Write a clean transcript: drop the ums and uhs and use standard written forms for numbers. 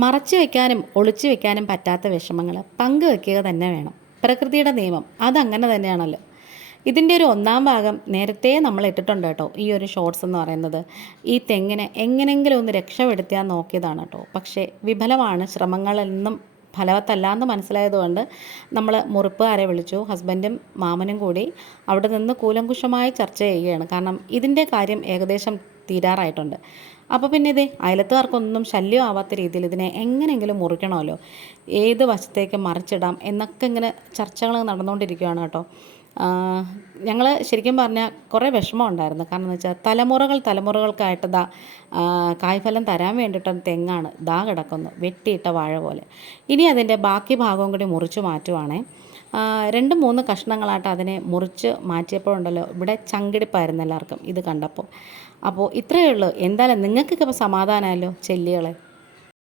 മറച്ചു വെക്കാനും ഒളിച്ചു വെക്കാനും പറ്റാത്ത വിഷമങ്ങൾ പങ്കുവെക്കുക തന്നെ വേണം. പ്രകൃതിയുടെ നിയമം അതങ്ങനെ തന്നെയാണല്ലോ. ഇതിൻ്റെ ഒരു ഒന്നാം ഭാഗം നേരത്തെ നമ്മൾ ഇട്ടിട്ടുണ്ട് കേട്ടോ. ഈ ഒരു ഷോർട്സ് എന്ന് പറയുന്നത് ഈ തെങ്ങിനെ എങ്ങനെങ്കിലും ഒന്ന് രക്ഷപ്പെടുത്തിയാൽ നോക്കിയതാണ് കേട്ടോ. പക്ഷേ വിഫലമാണ്. ശ്രമങ്ങളൊന്നും ഫലവത്തല്ല എന്ന് മനസ്സിലായതുകൊണ്ട് നമ്മൾ മുറിപ്പുകാരെ വിളിച്ചു. ഹസ്ബൻഡും മാമനും കൂടി അവിടെ നിന്ന് കൂലങ്കുഷമായി ചർച്ച ചെയ്യുകയാണ്. കാരണം ഇതിൻ്റെ കാര്യം ഏകദേശം തീരാറായിട്ടുണ്ട്. അപ്പോൾ പിന്നെ ഇതേ അയലത്തുകാർക്കൊന്നും ശല്യം ആവാത്ത രീതിയിൽ ഇതിനെ എങ്ങനെയെങ്കിലും മുറിക്കണമല്ലോ, ഏത് വശത്തേക്ക് മറിച്ചിടാം എന്നൊക്കെ ഇങ്ങനെ ചർച്ചകൾ നടന്നുകൊണ്ടിരിക്കുകയാണ് കേട്ടോ. ഞങ്ങൾ ശരിക്കും പറഞ്ഞാൽ കുറേ വിഷമം ഉണ്ടായിരുന്നു. കാരണം എന്ന് വെച്ചാൽ തലമുറകൾക്കായിട്ട് കായ്ഫലം തരാൻ വേണ്ടിയിട്ട് തെങ്ങാണ് കിടക്കുന്നു വെട്ടിയിട്ട വാഴ പോലെ. ഇനി അതിൻ്റെ ബാക്കി ഭാഗവും കൂടി മുറിച്ച് മാറ്റുവാണേ. 2-3 കഷ്ണങ്ങളായിട്ട് അതിനെ മുറിച്ച് മാറ്റിയപ്പോഴുണ്ടല്ലോ, ഇവിടെ ചങ്കിടിപ്പായിരുന്നു എല്ലാവർക്കും ഇത് കണ്ടപ്പോൾ. അപ്പോൾ ഇത്രയേ ഉള്ളൂ. എന്തായാലും നിങ്ങൾക്കൊക്കെ ഇപ്പോൾ സമാധാനമല്ലോ ചെല്ലികളെ.